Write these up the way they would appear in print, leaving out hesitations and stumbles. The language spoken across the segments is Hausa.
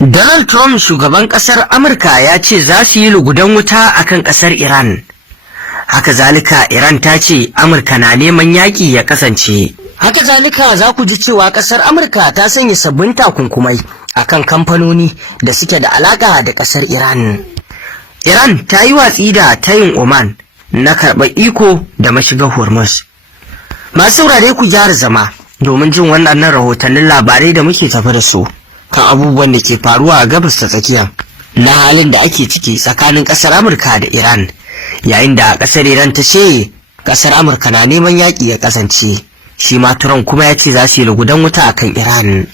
Donald Trump shugaban kasar Amurka ya ce za su yi lugudan wuta akan kasar Iran. Haka zalika Iran ta ce Amurka na neman yaƙi ya kasance. Haka zalika za ku ji cewa kasar Amurka ta sanya sabbin takunkumai akan kamfanoni da suke da alaka da kasar Iran. Iran ta yi watsi da tayin Oman na karɓar iko da mashigar Hormuz. Masu saurare ku gyara zama domin jin waɗannan rahotannin labarai da muke tafi da su kan abubuwan da ke faruwa a gabas ta tsakiya na halin da ake ciki tsakanin ƙasar Amurka da Iran, yayin da ƙasar Iran ta ce ƙasar Amurka na neman yaƙi ya kasance, shi ma Trump kuma ya ce za su yi lugudan wuta akan Iran.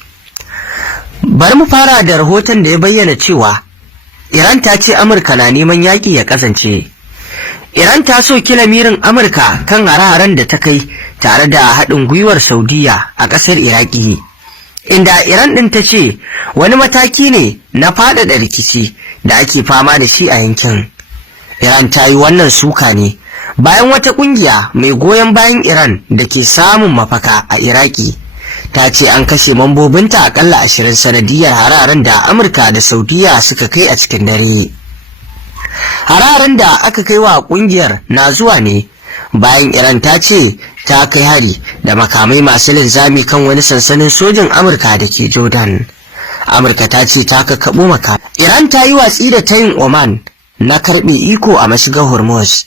Bari mu fara da rahoton da ya bayyana cewa Iran ta ce Amurka na neman yaƙi ya kasance. Iran ta soki lamirin Amurka kan hare-haren da ta kai tare da haɗin gwiwar Saudiya a ƙasar Iraki, inda Iran ɗin ta ce wani mataki ne na faɗaɗa rikici da ake fama da shi a yankin. Iran ta yi wannan suka ne bayan wata ƙungiya mai goyon bayan Iran da ke samun mafaka a Iraki ta ce an kashe mambobinta akalla 20 sanadiyar hare-haren da Amurka da Saudiya suka kai a cikin dare. Hararen da aka kai wa kungiyar na zuwa ne bayan Iran ta ce ta kai hari da makamai masu linzami kan wani sansanin sojin Amurka da ke Jordan. Amurka ta ce ta kakkaɓo makamai. Iran ta yi watsi da tayin Oman na karɓe iko a mashigar Hormuz.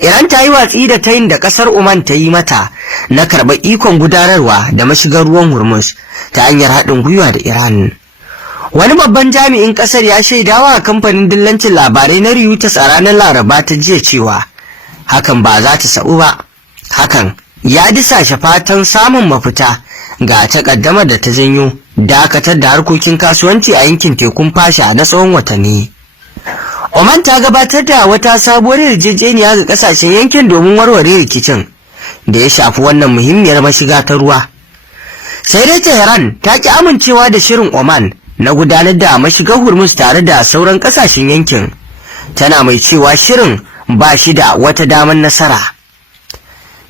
Iran ta yi watsi da tayin da ƙasar Oman ta yi mata na karɓar ikon gudanarwa da mashigar ruwan Hormuz ta hanyar haɗin gwiwa da Iran. Wani babban jami'in kasar ya shaidawa kamfanin dillancin labarai na Reuters a ranar Laraba ta jiya cewa hakan ba za ta sa'u ba. Hakan ya disashe fatan samun mafita ga takaddamar da ta janyo dakatar da harkokin kasuwanci a yankin tekun Fasha na tsawon watanni. Oman ta gabatar da wata sabuwar yarjejeniya ga kasashen yankin domin warware rikicin da ya shafi wannan muhimmiyar mashiga ta ruwa. Sai dai Tehran ta ki amincewa da shirin Oman na gudanar da mashigar Hormuz tare da sauran kasashen yankin, tana mai cewa shirin ba shi da wata damar nasara.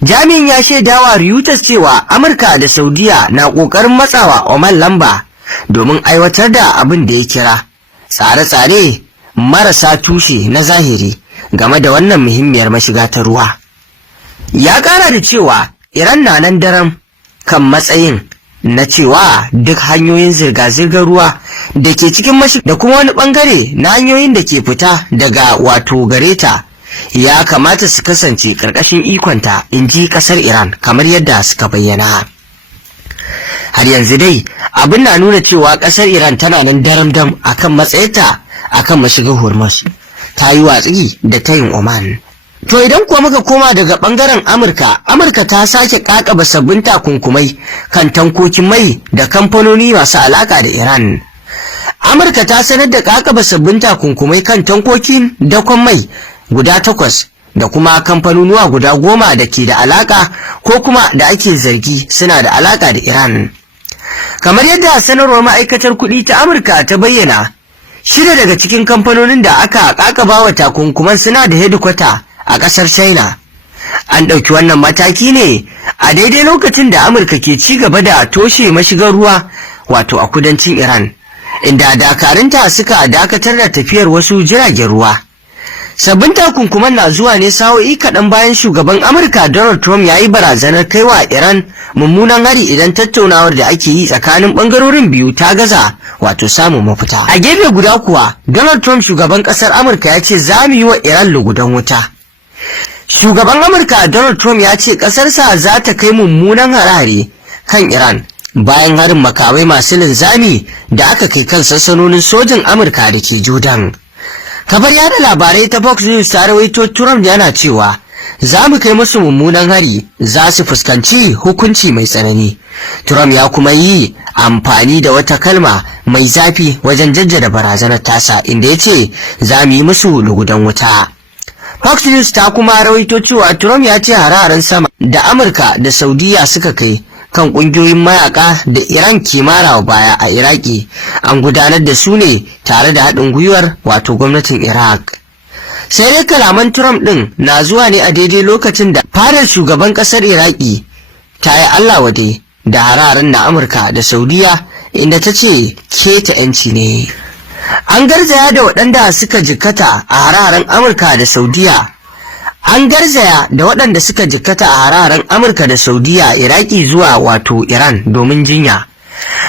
Jami'in ya shaidawa Reuters cewa Amurka da Saudiya na ƙoƙarin matsawa Oman lamba domin aiwatar da abin da ya kira tsare-tsare marasa tushe na zahiri game da wannan muhimmiyar mashiga ta ruwa. Ya ƙara da cewa Iran na nan daram kan matsayin na cewa duk hanyoyin zirga-zirgar ruwa da ke cikin mashi da kuma wani bangare na hanyoyin da ke fita daga wato gareta ya kamata su kasance karkashin ikonta, in ji kasar Iran kamar yadda suka bayyana. Har yanzu dai abin na nuna cewa kasar Iran tana nan daram-dam akan matsayinta akan mashigar Hormuz, ta yi watsi da tayin Oman. To idan kuwa muka koma daga bangaren Amurka ta sake kakaba sabbin takunkumai kan tankokin mai da kamfanoni masu alaka da Iran. Amurka ta sanar da kakaba sabbin takunkumai kan tankokin dakon mai guda 8 da kuma kamfanonuwa guda 10 da ke da alaka ko kuma da ake zargi suna da alaka da Iran. Kamar yadda sanarwar ma'aikatar kuɗi ta Amurka ta bayyana, 6 daga cikin kamfanonin da aka kakaba wa takunkuman suna da hedikwata a ƙasar China. An ɗauki wannan mataki ne a daidai lokacin da Amurka ke ci gaba da toshe mashigar ruwa wato a kudancin Iran, inda dakarunta suka dakatar da tafiyar wasu jiragen ruwa. Sabbin takunkuman na zuwa ne sa'o'i kaɗan bayan shugaban Amurka Donald Trump ya yi barazanar kaiwa Iran mummunan hari idan tattaunawar da ake yi tsakanin ɓangarorin biyu ta gaza wato samun mafita. A gefe guda kuwa, Donald Trump shugaban ƙasar Amurka ya ce za mu yi wa Iran lugudan wuta. Shugaban Amurka Donald Trump ya ce ƙasarsa za ta kai mummunan harare kan Iran bayan harin makamai masu linzami da aka kai kan sansanonin sojin Amurka da ke Jordan. Kafar yada labarai ta Fox News ta rawaito Trump yana cewa za mu kai musu mummunan hari, za su fuskanci hukunci mai tsanani. Trump ya kuma yi amfani da wata kalma mai zafi wajen jaddada barazanar tasa, inda ya ce za mu yi musu lugudan wuta. Fox News ta kuma rawaito cewa Trump ya ce hararen sama da Amurka da Saudiya suka kai kan kungiyoyin mayaka da Iran ke marawa baya a Iraki an gudanar da su ne tare da haɗin gwiwar wato gwamnatin Iraq. Sai dai kalaman Trump ɗin na zuwa ne a daidai lokacin da fadar shugaban ƙasar Iraki ta yi Allah wade da hararen na Amurka da Saudiya, inda ta ce keta 'yanci ne. An garzaya da waɗanda suka jikkata a hararen Amurka da Saudiya. An garzaya da waɗanda suka jikkata a hararen Amurka da Saudiya Iraki zuwa wato Iran domin jinya.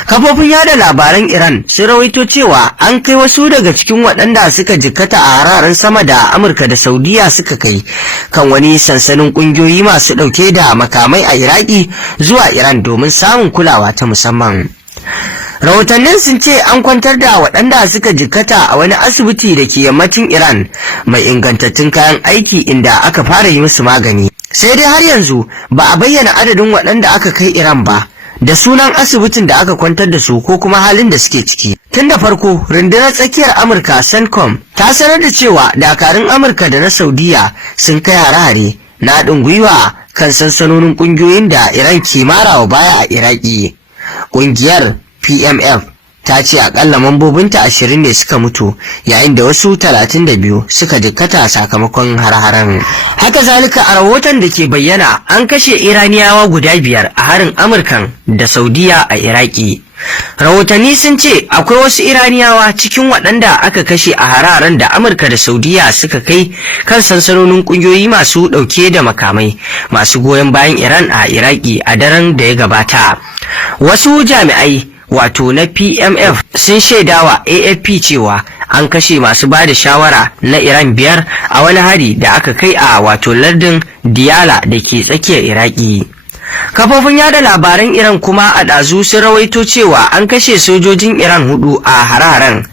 Kafofin yada labaran Iran sun rawaito cewa an kai wasu daga cikin waɗanda suka jikkata a hararen sama da Amurka da Saudiya suka kai kan wani sansanin ƙungiyoyi masu ɗauke da makamai a Iraki zuwa Iran domin samun kulawa ta musamman. Rahotannin sun ce an kwantar da waɗanda suka jikkata a wani asibiti da ke yammacin Iran mai ingantattun kayan aiki inda aka fara yi musu magani. Sai dai har yanzu ba a bayyana adadin waɗanda aka kai Iran ba, da sunan asibitin da aka kwantar da su ko kuma halin da suke ciki. Tun da farko, rundunar tsakiyar Amurka CENTCOM ta sanar da cewa dakarun Amurka da na Saudiya sun kai hare-hare na haɗin gwiwa kan sansanonin ƙungiyoyin da Iran ke marawa baya a Iraki. Ƙungiyar PMF ta ce akalla mambobinta 20 ne suka mutu yayin da wasu 32 suka jikkata sakamakon har-haren. Haka zalika a rahoton da ke bayyana an kashe Iraniyawa guda 5 a harin Amurkan da Saudiya a Iraki. Rahotanni sun ce akwai wasu Iraniyawa cikin waɗanda aka kashe a hararen da Amurka da Saudiya suka kai kan sansanonin ƙungiyoyi masu ɗauke da makamai masu goyon bayan Iran a Iraki a daren da ya gabata. Wasu jami'ai wato na PMF sun shaidawa AFP cewa an kashe masu ba da shawara na Iran 5 a wani hari da aka kai a wato lardin Diyala da ke tsakiyar Iraki. Kafofin yada labaran Iran kuma a ɗazu sun rawaito cewa an kashe sojojin Iran 4 a hararen.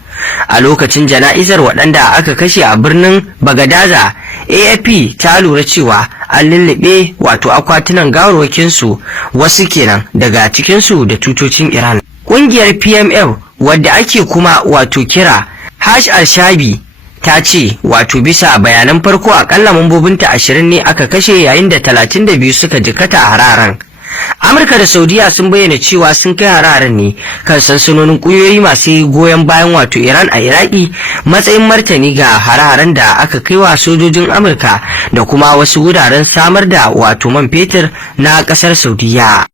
A lokacin jana'izar waɗanda aka kashe a birnin Bagadaza, AFP ta lura cewa an lullube wato akwatunan gawarwakinsu wasu kenan daga cikinsu da tutocin Iran. Ƙungiyar PMF wadda ake kuma wato kira Hash al-Shabi ta ce wato bisa bayanan farko akalla mambobinta 20 ne aka kashe yayin da 32 suka jikkata a hararen. Amurka da Saudiya sun bayyana cewa sun kai hararen ne kan sansanonin ƙungiyoyi masu goyon bayan wato Iran a Iraki matsayin martani ga hararen da aka kai wa sojojin Amurka da kuma wasu wuraren samar da wato man fetur na ƙasar Saudiya.